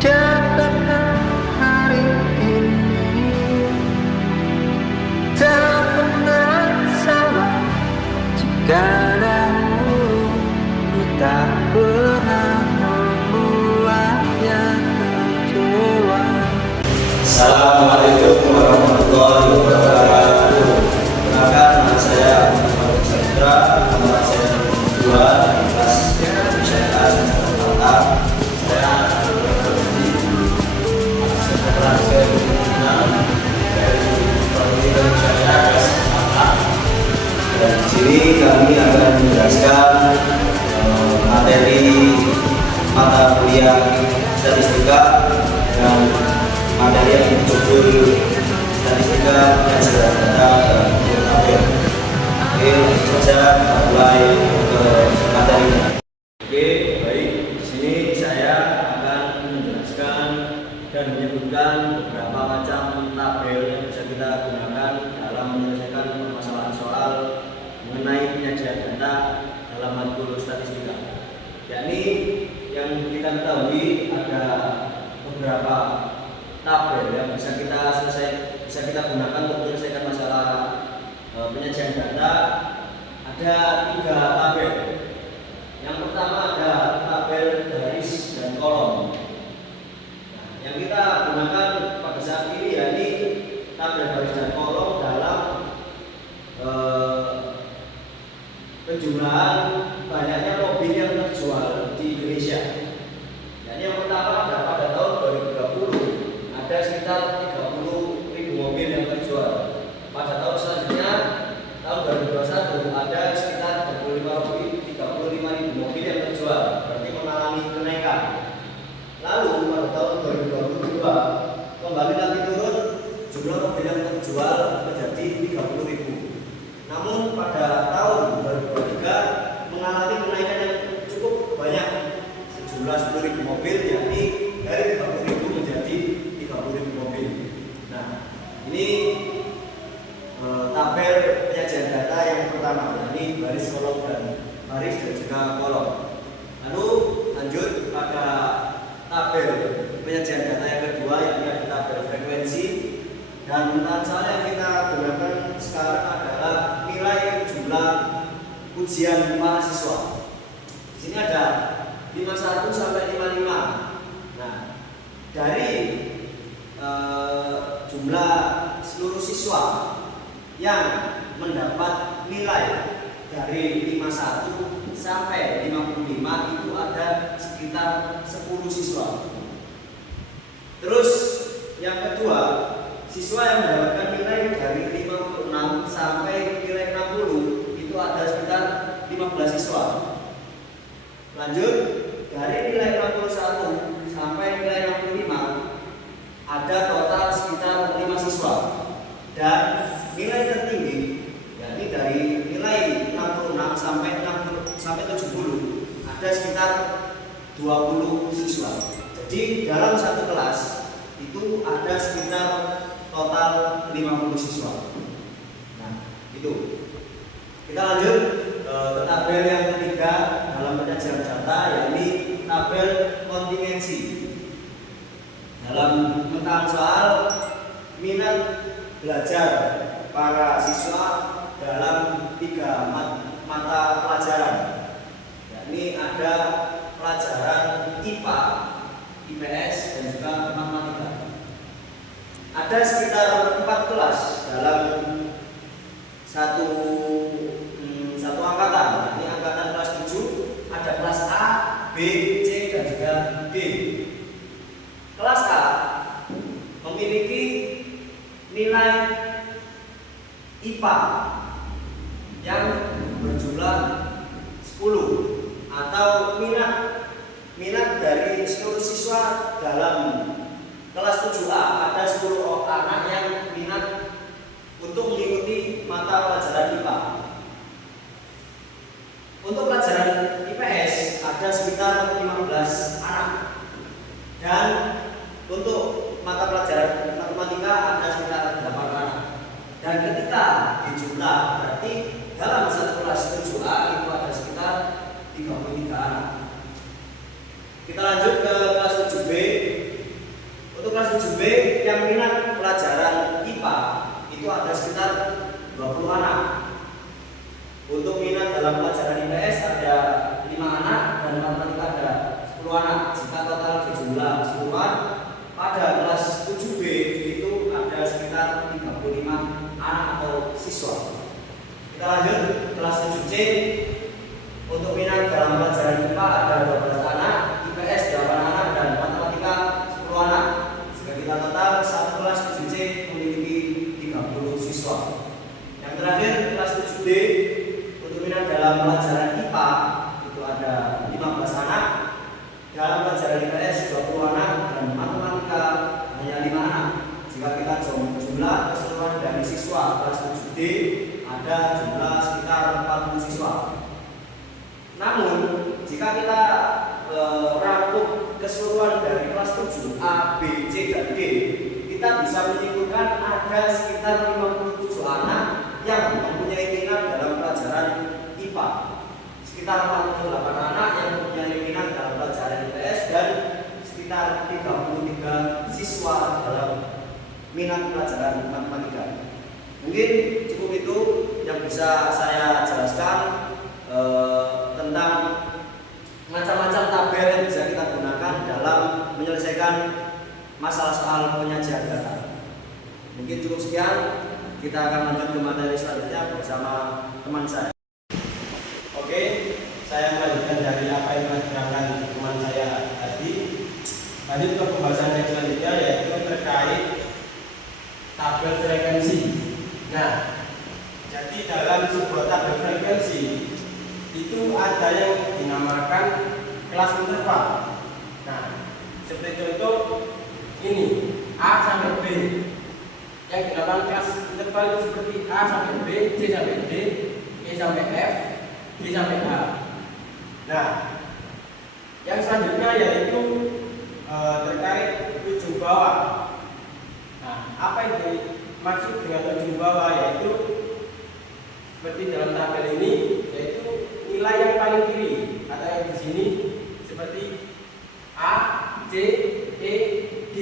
Jakarta hari ini tak pernah salah. Jika dahulu ku tak pernah membuatnya kecewa. Assalamualaikum warahmatullahi wabarakatuh. Perkenalkan, nama saya Muhammad Chandra, nama saya kedua di kelas saya semester 4. Saya setelah saya dari Provinsi saya kelas 4. Dan di sini kami akan menjelaskan materi mata kuliah statistika dan materi yang berjudul statistika dan sejarah data dalam tabel. Oke, langsung saja kita mulai ke materinya. Oke, baik. Di sini saya akan menjelaskan dan menyebutkan beberapa macam tabel yang bisa kita gunakan dalam menyelesaikan permasalahan soal mengenai penyajian data dalam matkul statistika. Yakni yang kita ketahui ada beberapa tabel yang bisa kita gunakan untuk menyelesaikan masalah penyajian data. Ada 3 tabel. Yang pertama ada tabel baris dan kolom. Nah, yang kita gunakan pada saat ini yakni tabel baris dan kolom dalam penjumlahan banyaknya mobil yang terjual di Indonesia. Yakni yang pertama ada pada tahun 2020 ada sekitar 30.000 mobil yang terjual. Pada tahun selanjutnya tahun 2021 ada sekitar 35.000 mobil yang terjual, berarti mengalami kenaikan. Lalu pada tahun 2022 kembali lagi turun, jumlah mobil yang terjual menjadi 30.000. Namun pada tahun 2023 mengalami kenaikan yang cukup banyak, sejumlah 10.000 mobil, yakni dari 30.000 menjadi 30.000 mobil. Nah, ini tabel penyajian data yang pertama, yakni baris dan juga kolom. Lalu lanjut pada tabel penyajian data yang kedua, yakni ada tabel frekuensi. Dan soal yang kita gunakan sekarang adalah nilai jumlah ujian para siswa. Di sini ada 51 sampai 55. Nah, dari jumlah seluruh siswa yang mendapat nilai dari 51 sampai 55 itu ada sekitar 10 siswa. Terus yang kedua, siswa yang mendapatkan nilai dari 56 sampai nilai 60 itu ada sekitar 15 siswa. Lanjut, dari nilai 61 sampai nilai 65 ada total sekitar 5 siswa. Dan nilai tertinggi, yakni dari nilai 66 sampai 70 ada sekitar 20 siswa. Jadi dalam satu kelas itu ada sekitar total 50 siswa. Nah, itu. Kita lanjut ke tabel yang ketiga dalam penyajian data, yakni tabel kontingensi. Dalam pemetaan soal minat belajar para siswa dalam 3 mata pelajaran, yakni ada pelajaran IPA, IPS, dan juga matematika. Ada sekitar 4 kelas dalam satu angkatan, ini angkatan kelas 7, ada kelas A, B, C, dan juga D. Kelas A memiliki nilai IPA yang berjumlah 10, atau minat dari seluruh siswa dalam kelas 7A ada 10 anak yang minat untuk mengikuti mata pelajaran IPA. Untuk pelajaran IPS ada sekitar 15 anak. Dan untuk mata pelajaran matematika ada sekitar 8 anak. Dan ketika dijumlah berarti dalam satu kelas 7A itu ada sekitar 33 anak. Kita lanjut ke kelas 7B. jika total jumlah keseluruhan pada kelas 7B itu ada sekitar 35 anak atau siswa. Kita lanjut kelas 7C. Untuk minat dalam pelajaran IPA ada 12 anak, IPS 8 anak, dan matematika 10 anak. Jika kita total satu kelas 7C memiliki 30 siswa. Yang terakhir kelas 7D, untuk minat dalam pelajaran IPA itu ada 15 anak, dalam pelajaran IPS 20 anak, dan matematika hanya 5 anak. Jika kita jumlah keseluruhan dari siswa kelas 7D ada jumlah sekitar 40 siswa. Namun jika kita rangkum keseluruhan dari kelas 7 A, B, C, dan D, kita bisa menyimpulkan ada sekitar 57 anak yang mempunyai minat dalam pelajaran IPA, sekitar 48 anak yang mempunyai minat dalam pelajaran IPS, dan sekitar 33 siswa dalam minat pelajaran matematika. Mungkin cukup itu yang bisa saya jelaskan tentang macam-macam tabel yang bisa kita gunakan dalam menyelesaikan masalah soal penyajian data. Mungkin cukup sekian, kita akan lanjut ke materi selanjutnya bersama teman saya. Oke, saya melanjutkan dari apa yang telah diterangkan teman saya tadi. Lanjut ke pembahasan yang selanjutnya, yaitu terkait tabel frekuensi. Nah, jadi dalam sebuah tabel frekuensi itu ada yang dinamakan kelas interval. Nah, seperti contoh ini A sampai B. Yang dinamakan kelas interval itu seperti A sampai B, C sampai D, E sampai F, G sampai H. Nah, yang selanjutnya yaitu terkait ujung bawah. Nah, apa yang dimaksud dengan ujung bawah, yaitu seperti dalam tabel ini, yaitu nilai yang paling kiri atau yang di sini seperti A, C, E, D.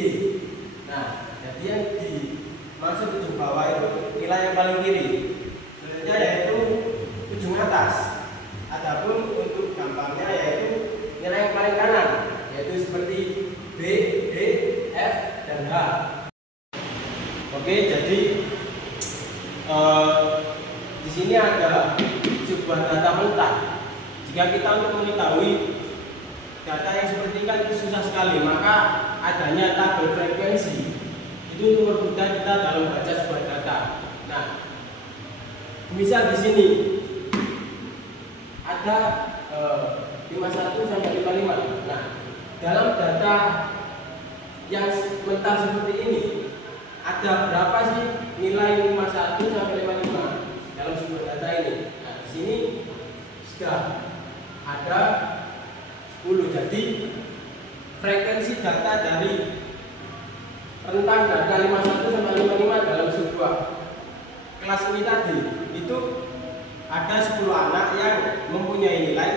Nah, jadi yang dimaksud ujung bawah itu nilai yang paling kiri. Selanjutnya yaitu ujung atas. Adapun untuk gampangnya yaitu nilai yang paling kanan, yaitu seperti B, D, F, dan H. Oke, jadi di sini ada sebuah data mentah. Jika kita untuk mengetahui data yang seperti kan susah sekali, maka adanya tabel frekuensi itu untuk mempermudah kita dalam membaca sebuah data. Nah, misal di sini ada 51 sampai 55. Nah, dalam data yang mentah seperti ini ada berapa sih nilai 51 sampai 55 dalam sebuah data ini? Nah, di sini sudah ada 10. Jadi frekuensi data dari rentang data 51 sampai 55 dalam sebuah kelas ini tadi itu ada 10 anak yang mempunyai nilai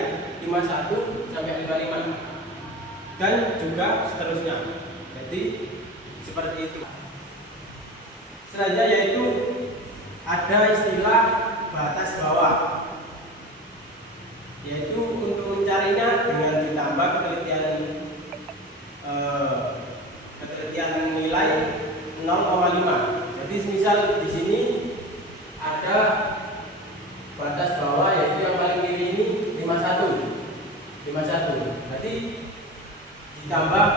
51 sampai 55 dan juga seterusnya. Jadi seperti itu. Selanjutnya yaitu ada istilah batas bawah, yaitu untuk mencarinya dengan ditambah ketelitian nilai 0,5. Jadi misal di sini ada batas bawah yaitu yang paling kiri ini 51. Berarti ditambah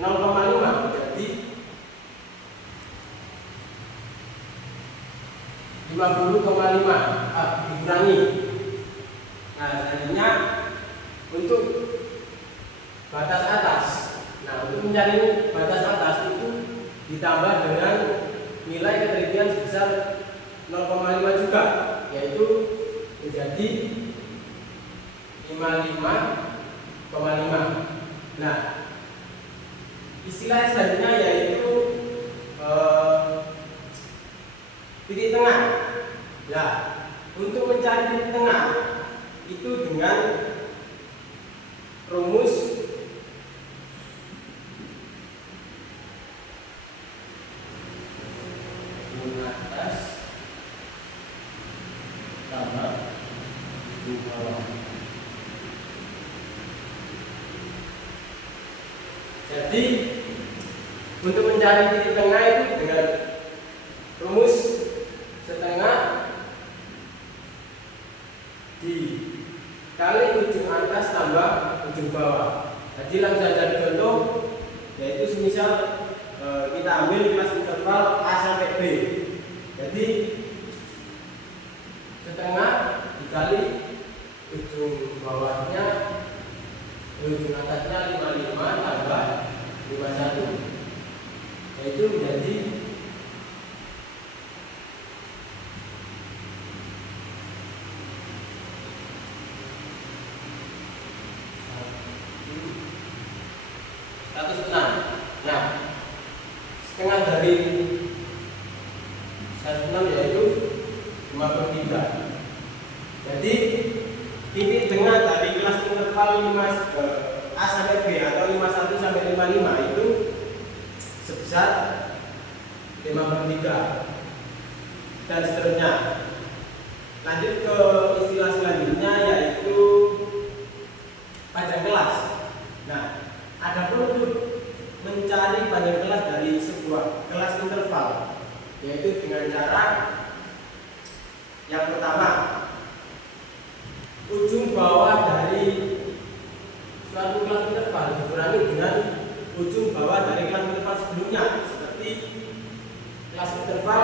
0,5 jadi 50,5 dikurangi. Nah, selanjutnya untuk batas atas. Nah, untuk mencari batas atas itu ditambah dengan nilai ketelitian sebesar 0,5 juga, yaitu menjadi 55,5. Nah, istilah selanjutnya yaitu titik tengah. Nah, untuk mencari titik tengah itu dengan rumus ujung atas tambah ujung bawah. Jadi untuk mencari titik tengah itu dengan rumus setengah dikali ujung atas tambah ujung bawah. Jadi langsung saja contoh, yaitu semisal kita ambil kelas interval A sampai B. Jadi setengah dikali ujung bawahnya, ujung atasnya 55 tambah 51, yaitu menjadi 106. Nah, setengah dari 106 yaitu 53. Jadi titik tengah dari kelas interval 5 A sampai B atau 51 sampai 55 itu sebesar 53 dan seterusnya. Lanjut ke istilah selanjutnya yaitu panjang kelas. Nah, adapun untuk mencari panjang kelas dari sebuah kelas interval, yaitu dengan cara yang pertama, ujung bawah dari suatu kelas interval dikurangi dengan ujung bawah dari kelas interval sebelumnya, seperti kelas interval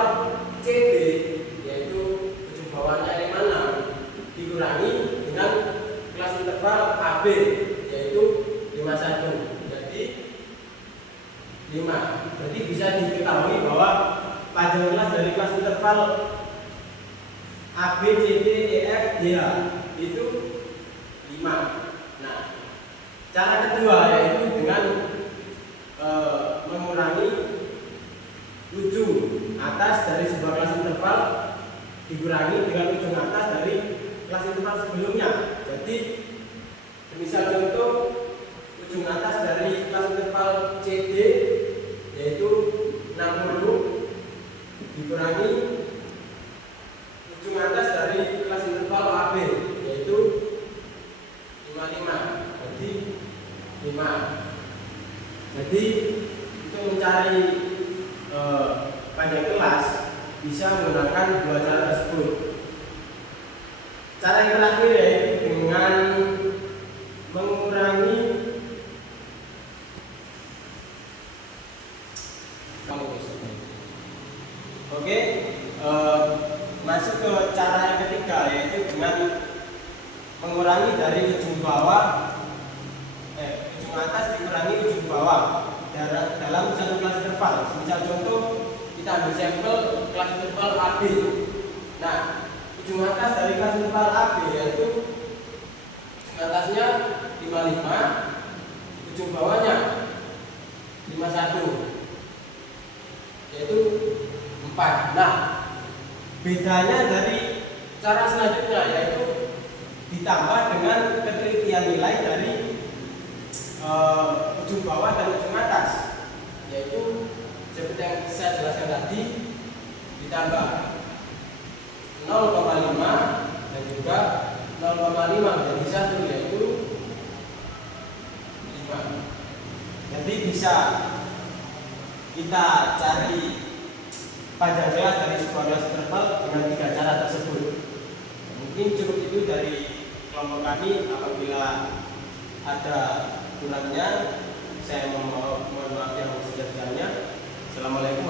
CD, yaitu ujung bawahnya 56 dikurangi dengan kelas interval AB, yaitu 51, jadi 5. Jadi bisa diketahui bahwa panjang kelas dari kelas interval AB, CD, EF, DH itu 5. Nah, cara kedua yaitu dengan mengurangi ujung atas dari sebuah kelas interval dikurangi dengan ujung atas dari kelas interval sebelumnya. Jadi misal contoh, ujung atas dari kelas interval CD yaitu 60 dikurangi ujung atas dari kelas interval AB yaitu 55, jadi 5. Jadi untuk mencari panjang kelas bisa menggunakan dua cara tersebut. Cara yang terakhir yaitu dengan mengurangi masuk ke cara yang ketiga yaitu dengan mengurangi dari ujung bawah ujung atas dikurangi ujung bawah dalam satu kelas interval. Misal contoh, kita ambil sampel kelas interval AB. Nah, ujung atas dari kelas interval AB yaitu ujung atasnya 55, ujung bawahnya 51, yaitu 4. Nah, bedanya dari cara selanjutnya yaitu ditambah dengan ketelitian nilai dari ujung bawah dan ujung atas, yaitu seperti yang saya jelaskan tadi, ditambah 0,5 dan juga 0,5 menjadi 1 yaitu 5. Jadi bisa kita cari panjang kelas dari sebuah kelas interval dengan 3 cara tersebut. Mungkin cukup itu dari kelompok kami. Apabila ada kurangnya, saya mohon maaf yang sebesar-besarnya. Assalamualaikum.